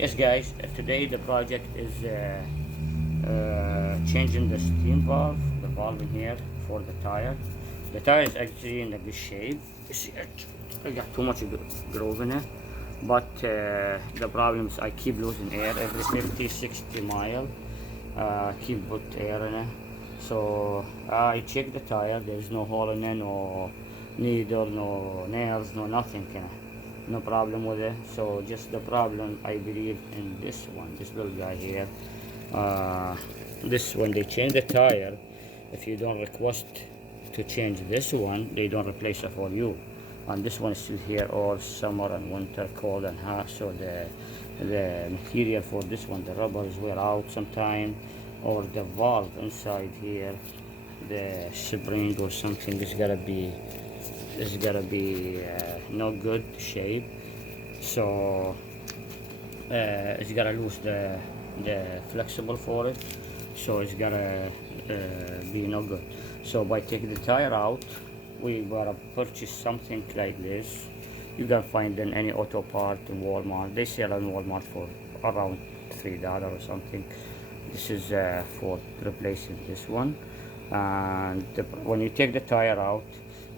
Yes guys, today the project is changing the steam valve, the valve in here for the tire. The tire is actually in a good shape. You see, I got too much groove in it, but the problem is I keep losing air every 50, 60 mile. Keep put air in it. So I check the tire, there's no hole in it, no needle, no nails, no nothing in it. No problem with it. So just the problem I believe in this one, this little guy here. This when they change the tire, if you don't request to change this one, they don't replace it for you. And this one is still here all summer and winter, cold and hot. So the material for this one, the rubber is wear out sometime, or the valve inside here, the spring or something is gotta be no good shape. So it's gotta lose the flexible for it, so it's gotta be no good. So by taking the tire out, we gotta purchase something like this. You can find in any auto part in Walmart. They sell in Walmart for around $3 or something. This is for replacing this one. And when you take the tire out,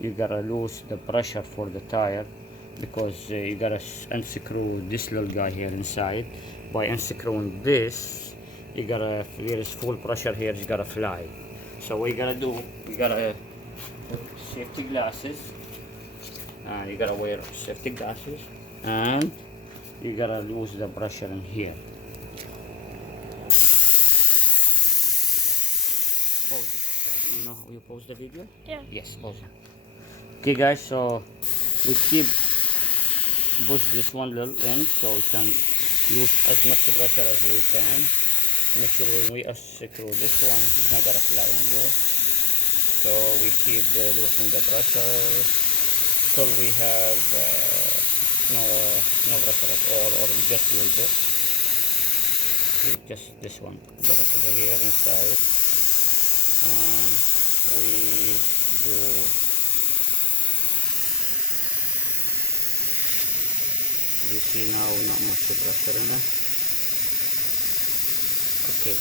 you gotta lose the pressure for the tire, because you gotta unscrew this little guy here inside. By unscrewing this, you gotta, there is full pressure here, you gotta fly. So what you gotta do, you gotta put safety glasses, and you gotta wear safety glasses, and you gotta lose the pressure in here. Pause it. You know how you pause the video? Yeah. Yes, pause it. Okay guys, so we keep push this one little in, so we can use as much pressure as we can. Make sure when we unscrew this one, it's not gonna fly on you. So we keep losing the pressure till we have no pressure at all, or just a little bit. See, just this one. Got it over here inside, and we do. You see now not much pressure in it. Okay,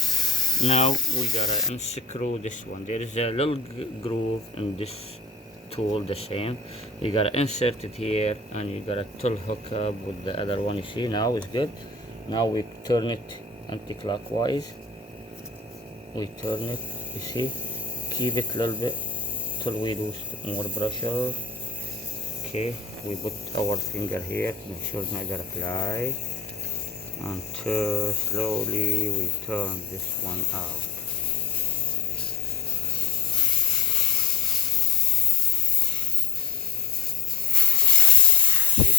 now we gotta unscrew this one. There is a little groove in this tool, the same. You gotta insert it here, and you gotta tool hook up with the other one. You see now it's good. Now we turn it anti-clockwise. We turn it, you see, keep it a little bit till we lose more pressure. Okay, we put our finger here to make sure it's not gonna fly, and slowly we turn this one out. See,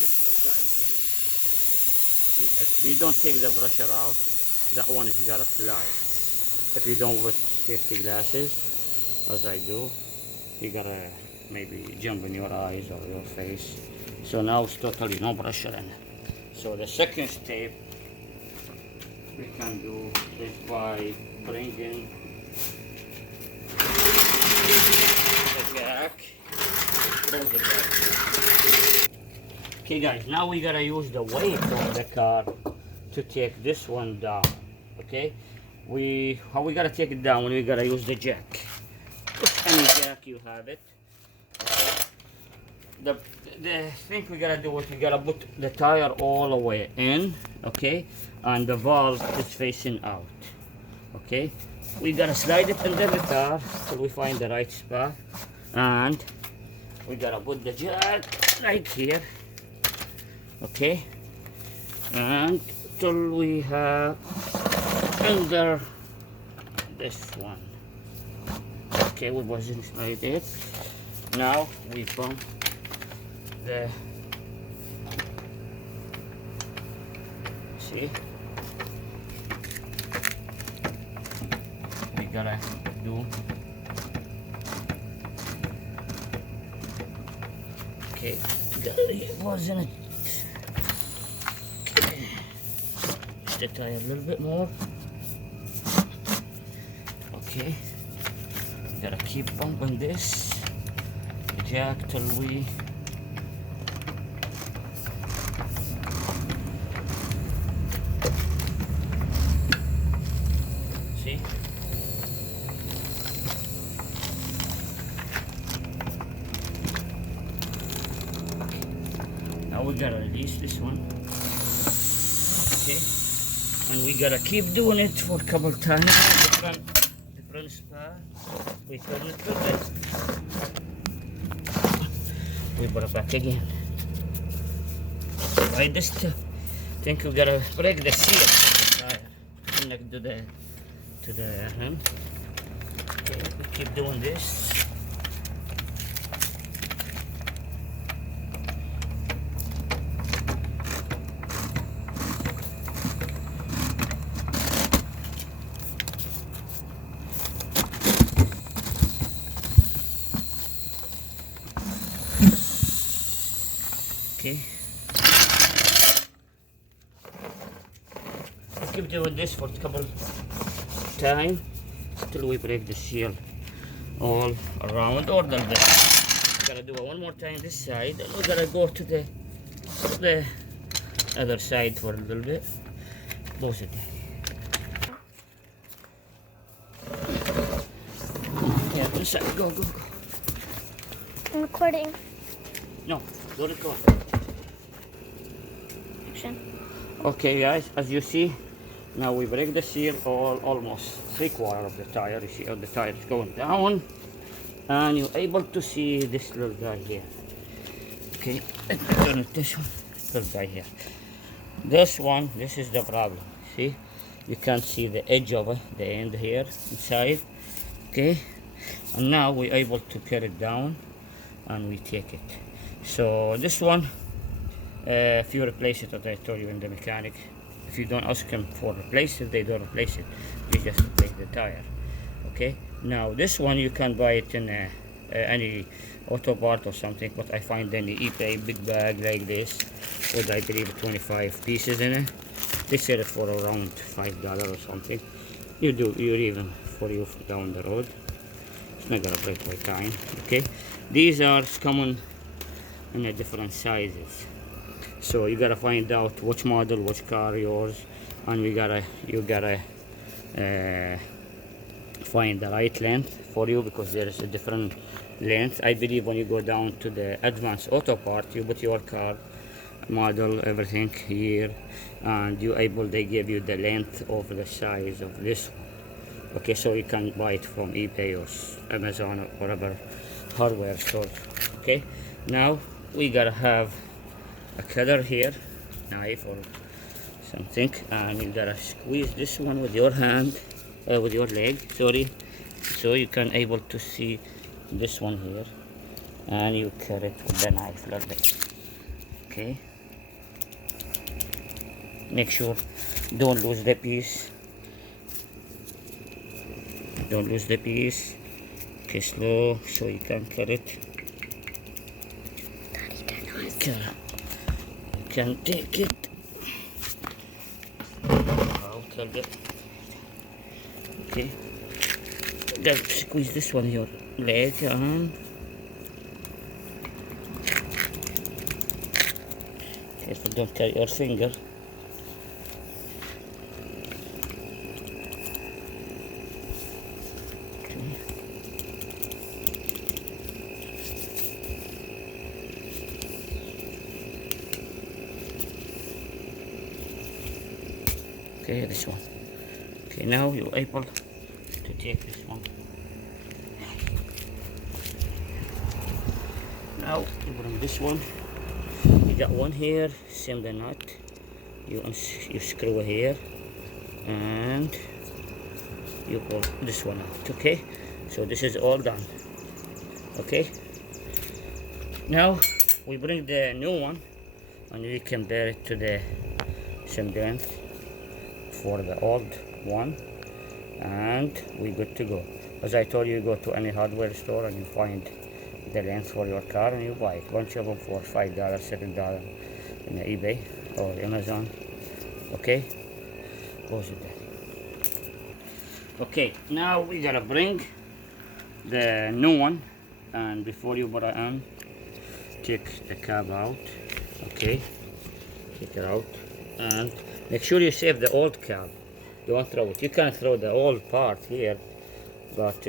this little guy here. See, if we don't take the brusher out, that one is gotta fly. If you don't wear safety glasses, as I do, you gotta maybe jump in your eyes or your face. So now it's totally no pressure in it. So the second step we can do is by bringing the jack. Close the jack. Okay guys, now we gotta use the weight of the car to take this one down. Okay, how we gotta take it down? When we gotta use the jack. If any jack you have it. The thing we gotta do is we gotta put the tire all the way in, okay, and the valve is facing out. Okay, we gotta slide it under the car till we find the right spot, and we gotta put the jack right here, okay, and till we have under this one. Okay, we position it like this. Now we pump the, see, we gotta do, okay, it wasn't it, okay, push the tire a little bit more, okay, gotta keep pumping this jack till we gotta release this one. Okay, and we gotta keep doing it for a couple times. Different spot. We turn it a bit. We put it back again. I just think we gotta break the seal of the tire. Connect to the hand. Okay, we keep doing this. Okay. Keep doing this for a couple times till we break the seal all around or the bit. Gotta do it one more time this side, and we're gonna go to the other side for a little bit. Close it. Yeah, this side. Go. I'm recording. No, go record. Action. Okay, guys, as you see, now we break the seal almost 3/4 of the tire. You see how the tire is going down, and you're able to see this little guy here. Okay, let me turn it this one. Little guy here. This one, this is the problem. See, you can't see the edge of it, the end here inside. Okay, and now we're able to get it down, and we take it. So this one, if you replace it, as I told you in the mechanic, if you don't ask them for replace it, they don't replace it. They just replace the tire. Okay. Now this one you can buy it in any auto part or something, but I find any eBay big bag like this with I believe 25 pieces in it. They sell it for around $5 or something. You're even for you down the road. It's not gonna break my time. Okay. These are common in a different sizes. So you gotta find out which model, which car yours, and you gotta find the right length for you, because there is a different length. I believe when you go down to the advanced auto part, you put your car model, everything here, and they give you the length of the size of this one. Okay, so you can buy it from eBay or Amazon or whatever hardware store. Okay, now we gotta have a cutter here, knife or something, and you gotta squeeze this one with your hand, with your leg, sorry, so you can able to see this one here, and you cut it with the knife a little bit. Okay, make sure don't lose the piece. Okay, slow, so you can cut it. Can take it out a bit. Okay, just squeeze this one your leg and careful, don't cut your finger. Okay, this one. Okay, now you're able to take this one. Now you bring this one. You got one here, same the nut. You screw it here, and you pull this one out. Okay, so this is all done. Okay. Now we bring the new one, and we compare it to the same length for the old one, and we good to go. As I told you, go to any hardware store and you find the length for your car and you buy it. Bunch of them for $5, $7 in eBay or Amazon. Okay, close it there. Okay, now we gotta bring the new one, and before you put it on, take the cab out. Okay, take it out and make sure you save the old cab. Don't throw it. You can't throw the old part here, but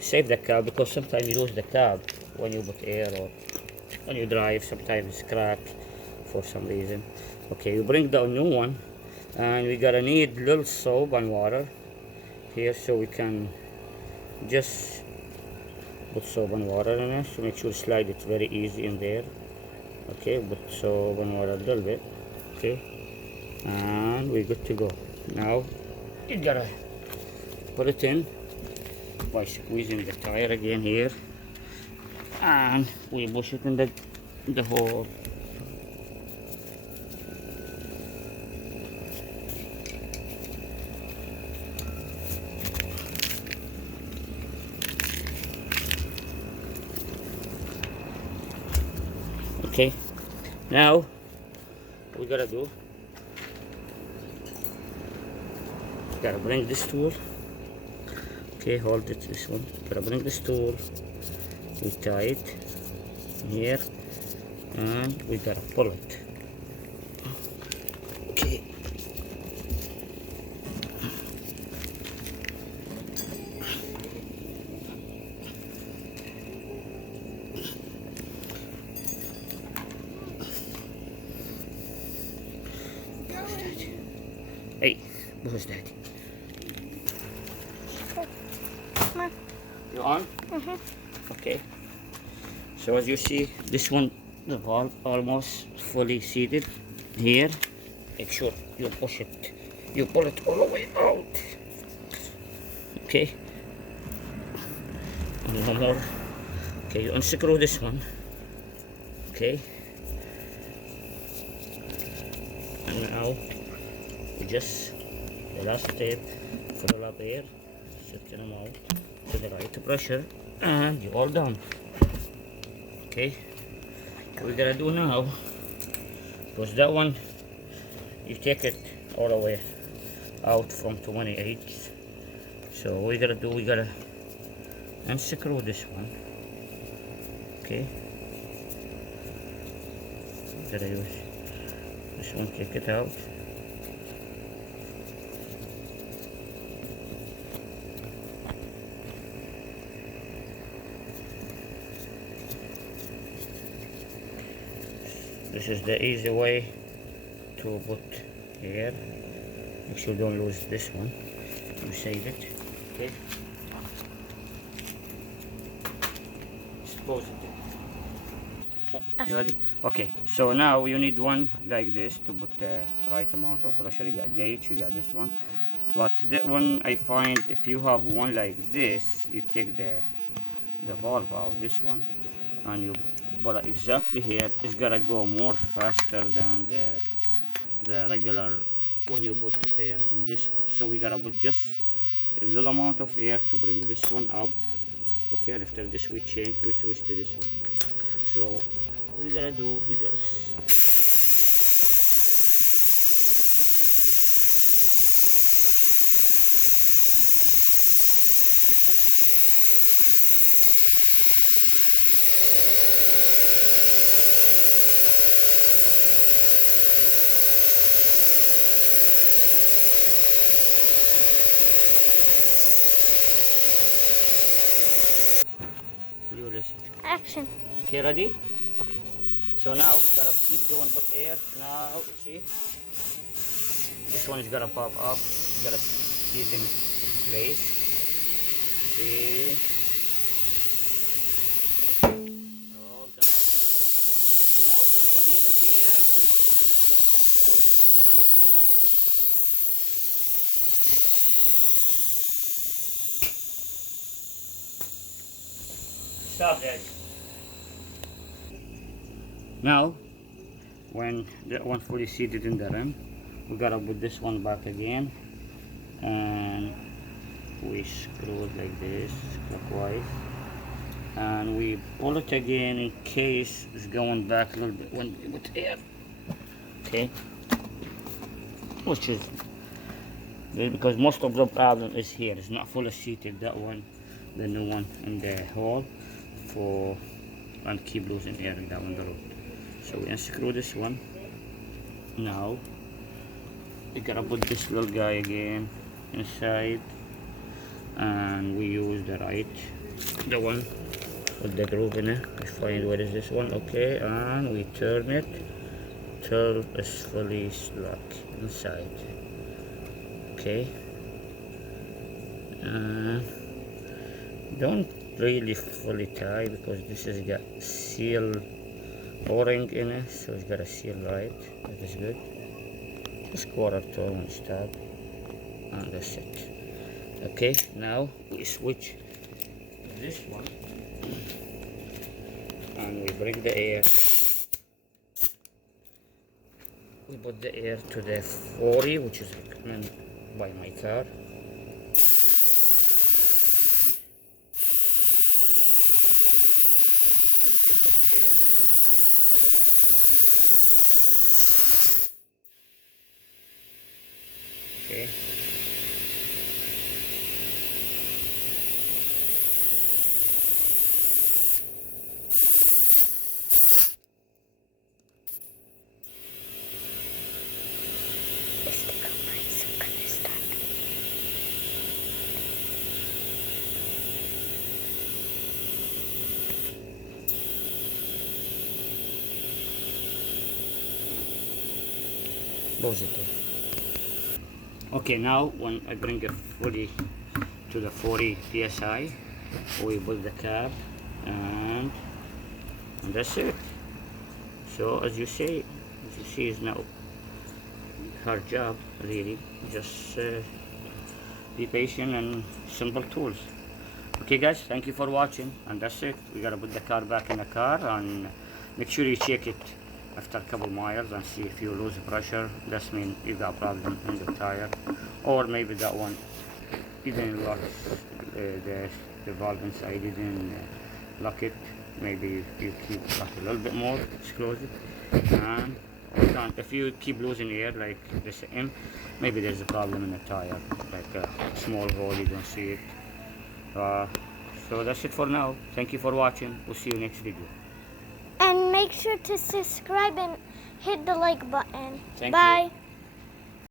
save the cab, because sometimes you lose the cab when you put air or when you drive. Sometimes it's cracked, for some reason. Okay, you bring the new one, and we gotta need little soap and water here, so we can just put soap and water in it. So make sure slide it very easy in there. Okay, put soap and water a little bit. Okay, and we're good to go. Now you gotta put it in by squeezing the tire again here, and we push it in the hole. Okay, now we gotta do, gotta bring this tool. Okay, hold it, this one. Gotta bring this tool, we tie it here, and we gotta pull it. Okay. Hey, who's that? Come on. You on? Okay. So as you see, this one, the valve almost fully seated here. Make sure you push it, you pull it all the way out. Okay. And one more. Okay, you unscrew this one. Okay. And now you just, the last step, fill up air, set them out to the right pressure, and you're all done. Okay, what we gotta do now, because that one, you take it all the way out from 28. So what we gotta do, we gotta unscrew this one. Okay, gotta use this one, take it out. This is the easy way to put here. Make sure you don't lose this one. You save it. Okay. Close it. Okay. You ready? Okay. So now you need one like this to put the right amount of pressure. You got gauge. You got this one. But that one, I find if you have one like this, you take the valve out, this one, and you put it exactly here. It's gotta go more faster than the regular when you put air in this one. So we gotta put just a little amount of air to bring this one up. Okay, and after this we change, we switch to this one. So what we gotta do, we gotta do this. Action. Okay, ready? Okay. So now we gotta keep going but air. Now you see this one is gonna pop up. You gotta keep it in place. See. All done. Now we gotta leave it here till lose much the pressure. Okay. Stop that. Now, when that one fully seated in the rim, we gotta put this one back again, and we screw it like this, clockwise, and we pull it again in case it's going back a little bit when we put air. Okay, which is because most of the problem is here. It's not fully seated. That one, the new one in the hole, for and keep losing air down the road. So we unscrew this one. Now we gotta put this little guy again inside, and we use the one with the groove in it. We find what is this one. Okay, and we turn it till it's fully lock inside. Okay. Don't really fully tie because this has got seal o-ring in it, so it's got a seal right. That is good. Just quarter turn each tab, and that's it. Okay, now we switch this one and we bring the air. We put the air to the 40, which is recommended by my car. We keep the air to the 40 and we start. Okay. Close it there. Okay, now when I bring it fully to the 40 psi, we put the cap and that's it. So as you see is now hard job really. Just be patient and simple tools. Okay guys, thank you for watching, and that's it. We gotta put the car back in the car and make sure you check it after a couple miles and see if you lose pressure. That means you got a problem in the tire, or maybe that one didn't lock the valve inside, didn't lock it. Maybe you keep lock a little bit more, just close it, and if you keep losing air like the same, maybe there's a problem in the tire, like a small hole, you don't see it. So that's it for now. Thank you for watching. We'll see you next video. And make sure to subscribe and hit the like button. Thank you. Bye.